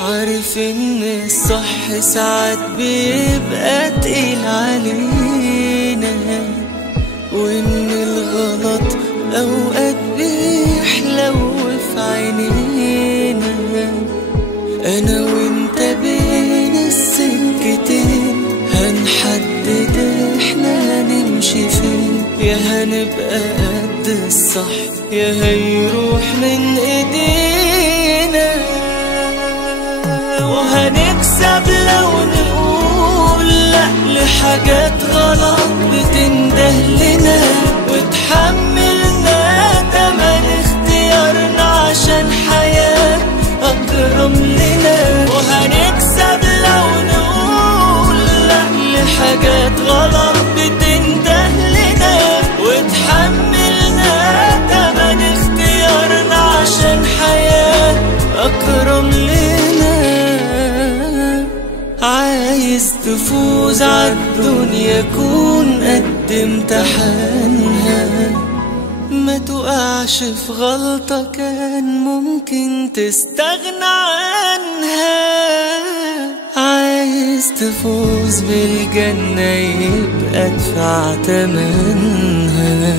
عارف ان الصح ساعات بيبقى تقيل علينا، وان الغلط اوقات بيحلو في عينينا. انا وانت بين السكتين هنحدد احنا هنمشي فين، يا هنبقى قد الصح يا هيروح من ايدينا. وهنكسب لو نقول لا لحاجات غلط بتنده لنا، وتحملنا تمن اختيارنا عشان حياة أكرم لنا. وهنكسب لو نقول لا لحاجات غلط بتنده لنا، وتحملنا تمن اختيارنا عشان حياة أكرم لنا. عايز تفوز عالدنيا كون قد امتحانها، ما تقعش في غلطة كان ممكن تستغنى عنها. عايز تفوز بالجنة يبقى ادفع تمنها.